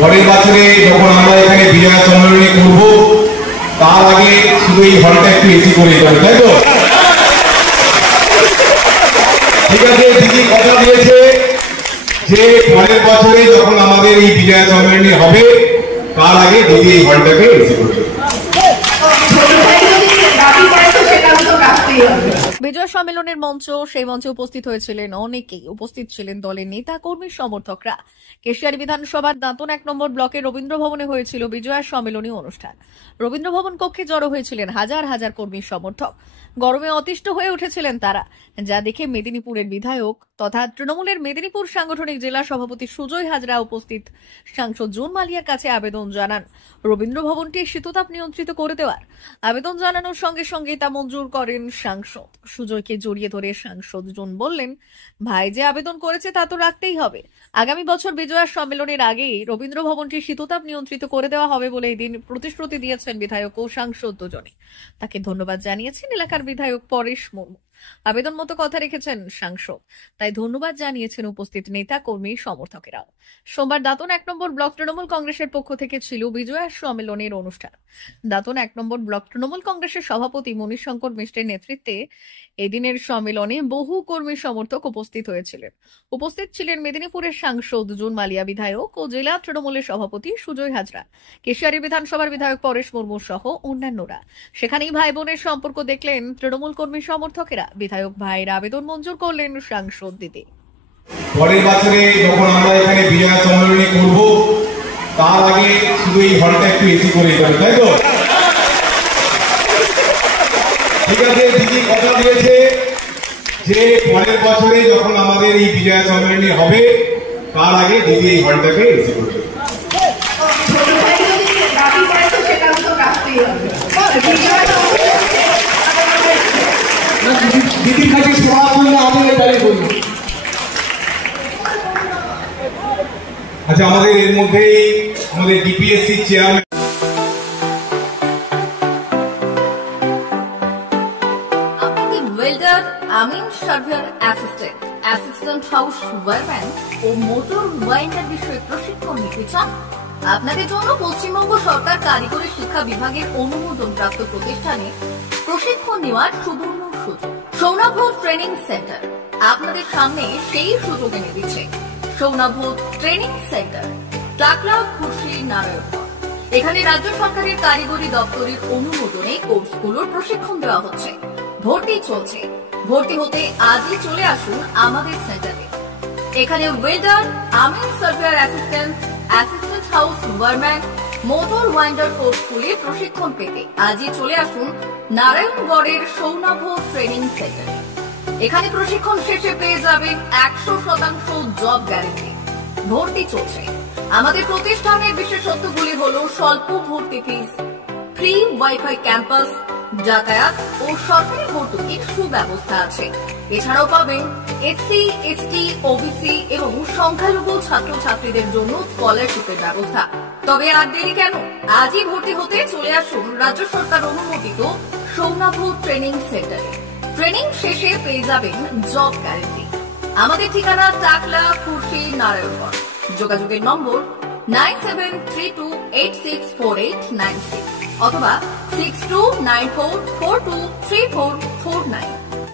পরের বছরে যখন আমরা এখানে বিজয়া সম্মেলনী করব তার আগে শুধু এই হলটা একটু এসি করে দিতে হবে, তাই তো? ঠিক আছে, দিদি কথা দিয়েছে যে পরের বছরে যখন আমাদের এই বিজয়া সম্মেলনী হবে তার আগে দিদি এই হলটাকে এসি করবে। বিজয় সম্মেলনের মঞ্চ, সেই মঞ্চে উপস্থিত হয়েছিলেন অনেকেই। উপস্থিত ছিলেন দলের নেতা কর্মী সমর্থকরা। কেশিয়ারি বিধানসভার দাঁতন 1 নম্বর ব্লকের রবীন্দ্র ভবনে হয়েছিল বিজয়া সম্মেলনী অনুষ্ঠান। রবীন্দ্র ভবন কক্ষে জড়ো হয়েছিলেন হাজার হাজার কর্মী সমর্থক। গরমে অতিষ্ঠ হয়ে উঠেছিলেন তারা, যা দেখে মেদিনীপুরের বিধায়ক তথা তৃণমূলের মেদিনীপুর সাংগঠনিক জেলা সভাপতি সুজয় হাজরা উপস্থিত সাংসদ জুন মালিয়ার কাছে আবেদন জানান রবীন্দ্র ভবনটি শীততাপ নিয়ন্ত্রিত করে দেওয়ার। আবেদন জানানোর সঙ্গে সঙ্গে তা মঞ্জুর করেন সাংসদ। সুজয়কে জড়িয়ে ধরে সাংসদ জুন বললেন, ভাই যে আবেদন করেছে তা তো রাখতেই হবে। আগামী বছর বিজয়া সম্মেলনের আগেই রবীন্দ্র ভবনটি শীততাপ নিয়ন্ত্রিত করে দেওয়া হবে বলে এদিন প্রতিশ্রুতি দিয়েছেন বিধায়ক ও সাংসদ দুজনে। তাকে ধন্যবাদ জানিয়েছেন এলাকার বিধায়ক পরেশ মুর্মু। আবেদন মতো কথা রেখেছেন সাংসদ, তাই ধন্যবাদ জানিয়েছেন উপস্থিত নেতা কর্মী সমর্থকেরাও। সোমবার দাঁতন 1 নম্বর ব্লক তৃণমূল কংগ্রেসের পক্ষ থেকে ছিল বিজয়া সম্মেলনের অনুষ্ঠান। দাঁতন 1 নম্বর ব্লক তৃণমূল কংগ্রেসের সভাপতি মনীষ শঙ্কর মিশ্রের নেতৃত্বে এদিনের সম্মেলনে বহু কর্মী সমর্থক উপস্থিত হয়েছিলেন। উপস্থিত ছিলেন মেদিনীপুরের সাংসদ জুন মালিয়া, বিধায়ক ও জেলা তৃণমূলের সভাপতি সুজয় হাজরা, কেশিয়ারি বিধানসভার বিধায়ক পরেশ মুর্মু সহ অন্যান্যরা। সেখানেই ভাই বোনের সম্পর্ক দেখলেন তৃণমূল কর্মী সমর্থকেরা। বিধায়ক ভাইয়ের আবেদন মঞ্জুর করলেন সাংসদ দিদি। পরের বছরে যখন আমরা এখানে বিজয়া সম্মেলনী করব তার আগে শুধু এই হলটা একটু এসি করে দিতে হবে, তাই তো? ঠিক আছে, দিদি কথা দিয়েছে যে পরের বছরে যখন আমাদের এই বিজয়া সম্মেলনী হবে তার আগে দিদি এই হলটাকে এসি করবে। দিদির কাছে আচ্ছা, আমাদের এর মধ্যেই আমাদের ডিপিএসসি চেয়ারম্যান ওয়েল্ডার, আমিন surveyor assistant, assistant house wireman ও মোটর ওয়াইন্ডার বিষয়ে প্রশিক্ষণ নিতে চান? আপনাদের জন্য পশ্চিমবঙ্গ সরকার কারিগরি শিক্ষা বিভাগের অনুমোদনপ্রাপ্ত প্রতিষ্ঠানে প্রশিক্ষণ নেওয়ার সুবর্ণ সুযোগ। সৌনাভ ট্রেনিং সেন্টার আপনাদের সামনে সেই সুযোগ এনে দিচ্ছে। সৌনাভ ট্রেনিং সেন্টার, টাকলা, খুশি, নারায়ণগড়। এখানে রাজ্য সরকারের কারিগরি দপ্তরের অনুমোদনে কোর্সগুলোর প্রশিক্ষণ দেওয়া হচ্ছে। ভর্তি চলছে। ভর্তি হতে আজই চলে আসুন আমাদের সেন্টারে। এখানে ওয়েল্ডার, আমিন surveyor assistant, assistant house wireman, motor winder কোর্সগুলি প্রশিক্ষণ পেতে আজই চলে আসুন নারায়ণগড়ের সৌনাভ ট্রেনিং সেন্টারে। এখানে প্রশিক্ষণ শেষে পেয়ে যাবেন 100% জব গ্যারান্টি। ভর্তি চলছে। আমাদের প্রতিষ্ঠানের বিশেষত্বগুলি হলো স্বল্প ভর্তি ফিস, ফ্রি ওয়াইফাই ক্যাম্পাস, যাতায়াত ও সরকারি ভর্তুকির সুব্যবস্থা আছে। এছাড়াও পাবেন এসসি, এসটি, ওবিসি এবং সংখ্যালঘু ছাত্রছাত্রীদের জন্য স্কলারশিপের ব্যবস্থা। তবে আর দেরি কেন, আজই ভর্তি হতে চলে আসুন রাজ্য সরকার অনুমোদিত সৌনাভ ট্রেনিং সেন্টারে। ট্রেনিং শেষে পেয়ে যাবেন জব গ্যারান্টি। আমাদের ঠিকানা টাকলা, খুশি, নারায়ণগড়। যোগাযোগের নম্বর 9732864896 অথবা 6294423449।